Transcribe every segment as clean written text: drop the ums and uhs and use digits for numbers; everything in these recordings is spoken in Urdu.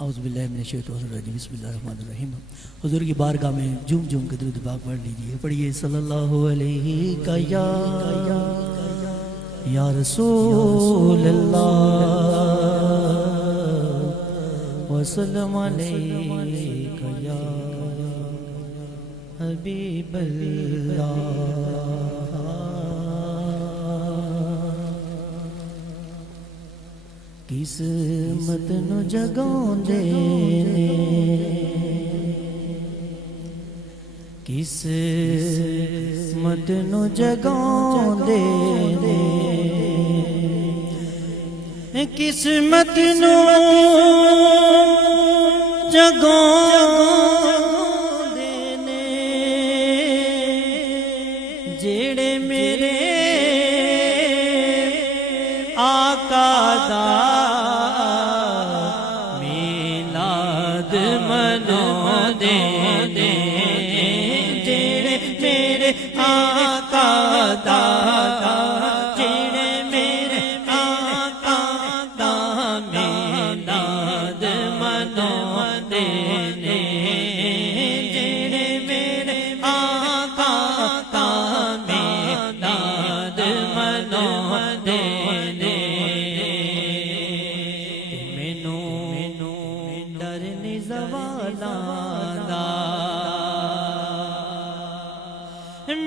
اعوذ باللہ من الشیطان الرجیم بسم اللہ الرحمن الرحیم. حضور کی بارگاہ میں جھوم جھوم کے درود پاک پڑھ لیجئے. پڑھیے صلی اللہ علیہ یا رسول اللہ وسلم علیہ یا حبیب اللہ. قسمت نو جگاؤندے نے قسمت نو جگاؤندے نے قسمت نو جگاؤندے نے جیڑے میرے آقا دا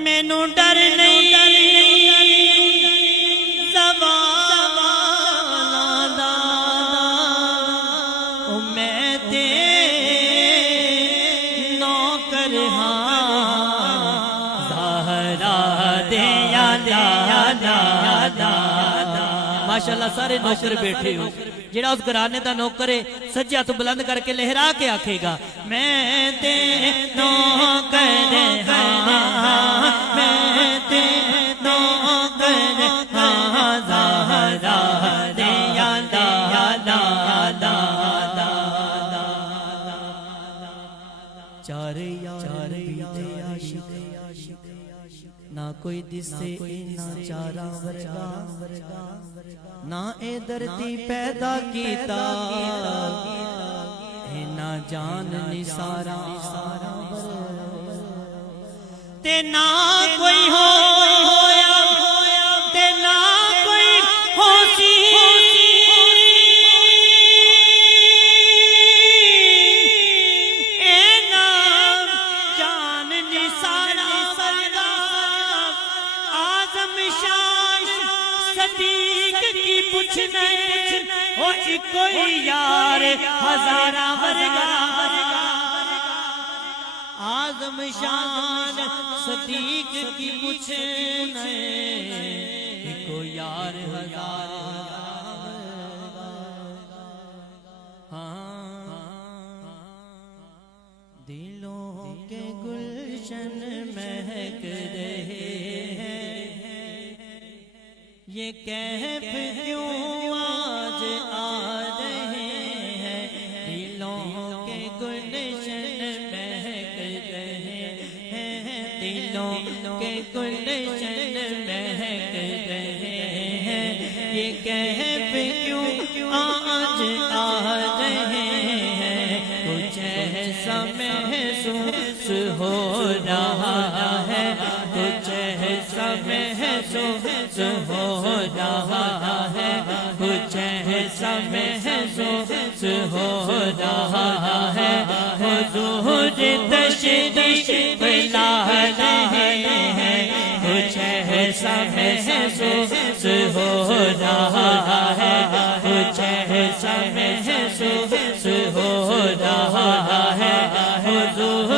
مینوں ڈر نہیں زوالوں دا او میں تے نوکر ہاں زہرا دے یا ماشاءاللہ سارے نوکر بیٹھے ہو. جڑا اس گھرانے دا نوکر ہے سجے ہاتھ بلند کر کے لہرا کے آکھے گا میں تے نوکر ہاں میں تے نوکر ہاں زہرا دے یا چار یار بیتے عاشق نہ کوئی دسے نہ چاراں ورگا نہ اے دھرتی پیدا کیتا اے نہ جان نثارا تے نہ کوئی ہویا تے نہ کوئی ہوسی اے نہ جان نثارا ورگا اعظم شان صدیق کی پوچھنے او کوئی یار ہزاراں ورگا اعظم شان صدیق کی پوچھنے کوئی یار ہزاراں ہاں دلوں کے گلشن مہک رہے ہیں یہ کیف کیوں آج آ رہے ہیں دلوں کے گلشن مہک رہے ہیں دلوں کے گلشن مہک رہے ہیں یہ کیف کیوں آج آ رہے ہیں کچھ ایسا محسوس ہو رہا ہے کچھ ایسا محسوس ہو رہا ہے کچھ ایسا محسوس ہو رہا ہے حضور تشریف لا رہے ہیں کچھ ایسا محسوس ہو رہا ہے کچھ ایسا محسوس ہو رہا ہے حضور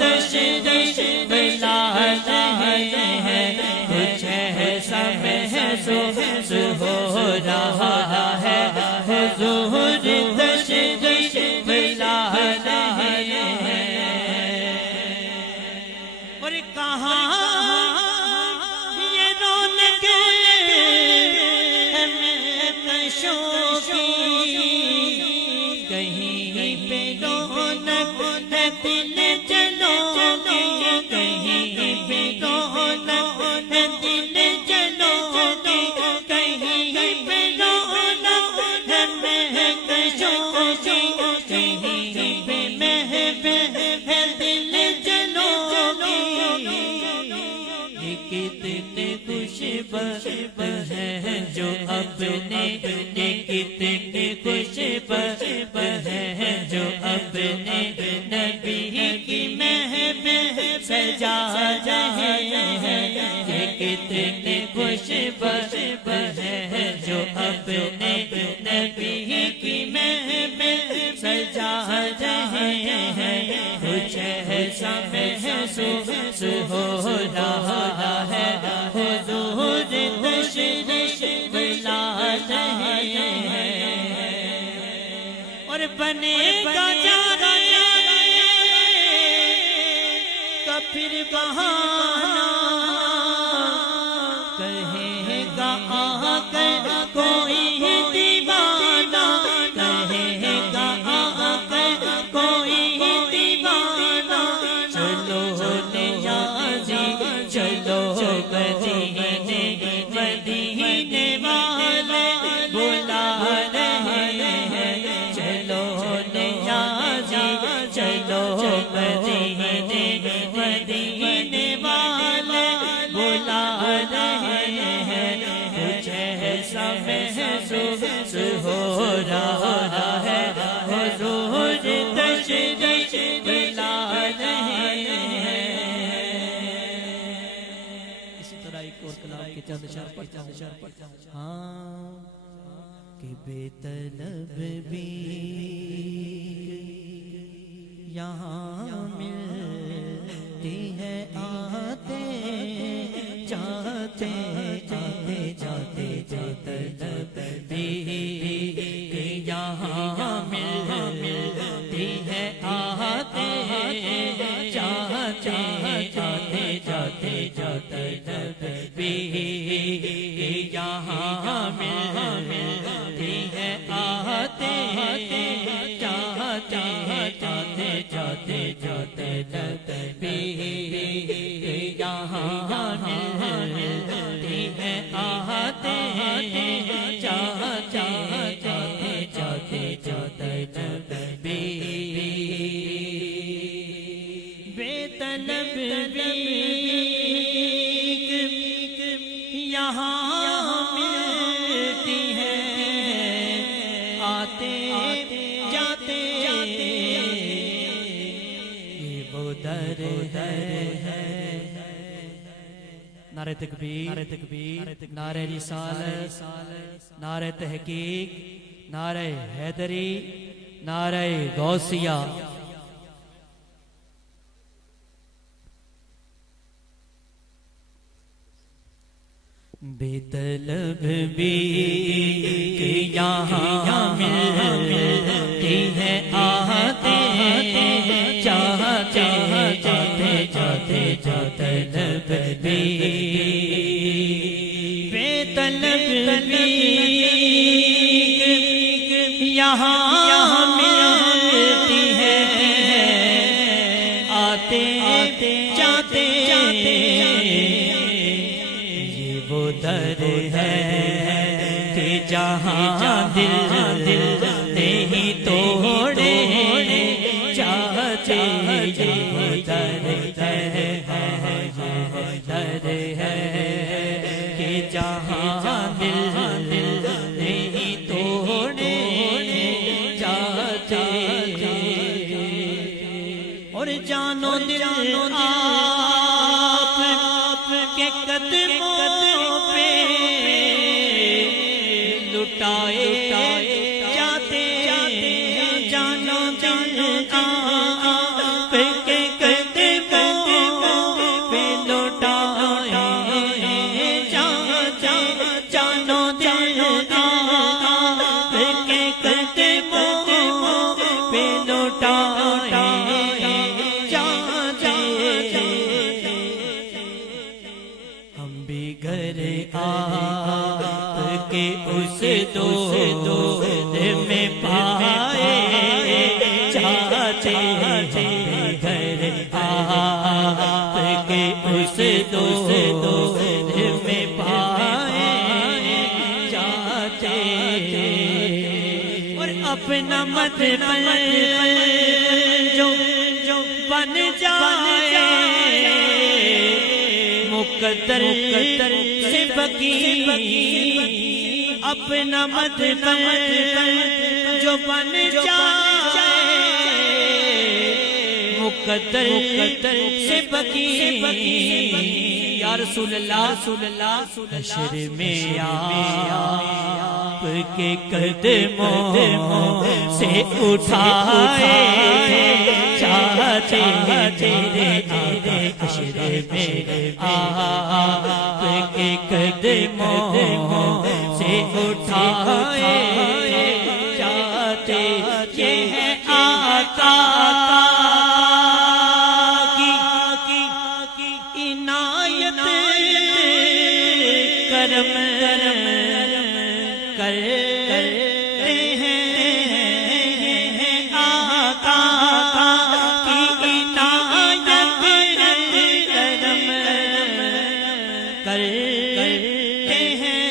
تشریف لا رہے ہیں کچھ ایسا محسوس ہو رہا ہے حضور تشریف لا رہے ہیں. اور کہاں یہ رونق ہے مہکشوں کی کہیں پہ رونق ہے دل جنوں کی کہیں پہ رونق ہے دل جنوں کی کہیں پہ رونق ہے مہکشوں کی سجا رہے ہیں یہ کتنے خوش بخت ہیں جو اپنے نبی کی محفل سجا رہے ہیں کچھ ایسا محسوس ہو رہا ہے حضور تشریف لا رہے ہیں اور بنے گا پھر بہانا کہے گا آ کر کوئی دیوانہ کہے گا آ کر کوئی دیوانہ چلو نیازی چلو مدینے مدینے والے بلا رہے ہیں چلو نیازی چلو مدینے مدینے والے بلا رہے ہیں کچھ ایسا محسوس ہو رہا ہے حضور تشریف لا رہے ہیں اسی طرح ایک اور کلام کے چند اشعار پڑھتا ہوں ہاں کہ بے طلب بھی یہاں ملتی ہے آتے جاتے جاتے جاتے جاتے طلب بھی یہاں ملتی ہے آتے جاتے جاتے جاتے جاتے طلب بھی یہاں ملتی ہے آتے جاتے جاتے جاتے جاتے بھی یہاں ملتی ہے آتے جاتے جاتے جاتے جاتے بھی بے طلب بھی یہاں ملتی ہے آتے جاتے در ہے نعرہ تکبیر نعرہ رسالت نعرہ تحقیق نعرہ حیدری نعرہ غوثیہ بے طلب بھی یہاں ملتی ہے آتے چاہتے جاتے جاتے جاتے طلب بھی بے طلب بھی یہاں ملتی ہے آتے جاتے یہ وہ در ہے کہ جہاں دل نہیں توڑے چاہتے یہ در ہے کہ جہاں دل نہیں توڑے چاہتے اور جانو دل آپ کے قدموں پہ لٹائے جاتے جانو دل آپ کے قدموں پہ لٹائے جاتے جانو دل آپ کے قدموں پہ لٹائے آپ کے اس دور میں پائے چاہتے گھر آپ کے اس دور میں پائے چاہتے اور اپنا مطلب جو بن جائے مقدر سے بکی اپنا مطلب جو بن جائے مقدر سے بکی یا رسول اللہ حشر میں آپ کے قدموں سے اٹھائے چاہتے تیرے حشر میں آپ کے قدموں سے اٹھائے چاہتے یہ ہے آقا کی عنایت کرم کرتے ہیں آقا کی عنایت کرم کرتے ہیں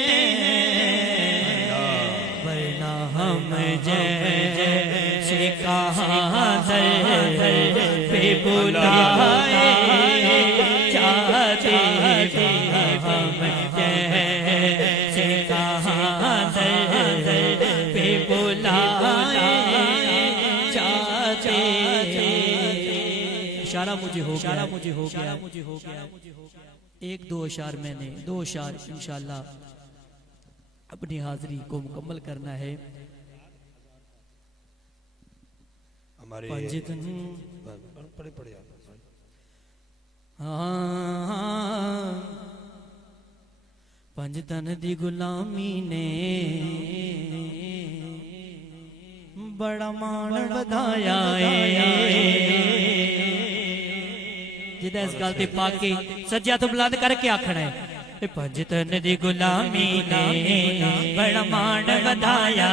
ورنہ ہم جیسے کہاں در پہ بلائے چاہتے ہم جیسے کہاں در پہ بلائے چاہتے اشارہ مجھے ہو گیا ایک دو اشعار میں نے دو اشعار انشاءاللہ اپنی حاضری کو مکمل کرنا ہے ہمارے پڑھے پنجتن دی غلامی نے بڑا مان بدھایا جدہ اس گالتے پاک کے سجیہ تو بلند کر کے آکھنا ہے پنجتن دی غلامی نے بڑا مان بدھایا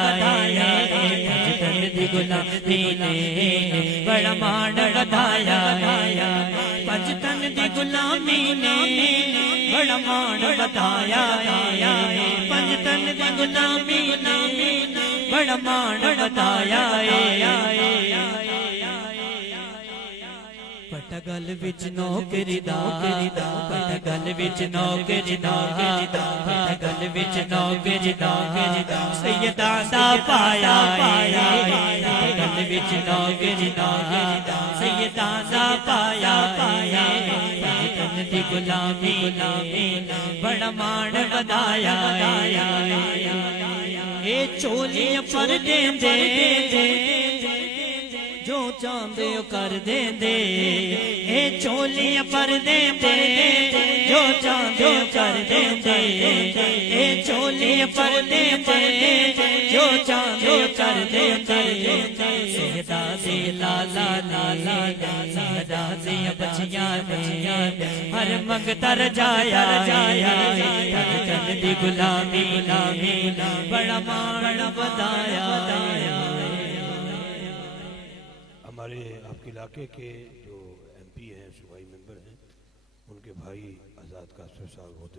پنجتن دی غلامی نے بڑا مان بدھایا پنجتن دی غلامی نے بڑا مان بدھایا پنجتن دی غلامی نے بڑا مان بدھایا پٹگل وچ نوکری دا پٹگل وچ نوکری دا پٹگل وچ نوکری دا سیدہ دا پایا پٹگل وچ نوکری دا سیدہ دا پایا پنجتن دی غلامی بڑا مان بدھایا اے چولیاں پر دین دے جو چاندے کر دیں دے اے چولیاں پر دیں دے جو چاندے کر دیں دے اے چولیاں پر دیں دے جو چاندے کر دیں دے سیدہ سے لالا سیدہ سے بچیاں ہر منگتر جایا پنجتن دی غلامی بڑا مان بدھایا ہمارے آپ کے علاقے کے جو ایم پی ہیں صوبائی ممبر ہیں ان کے بھائی آزاد کاسر صاحب بہت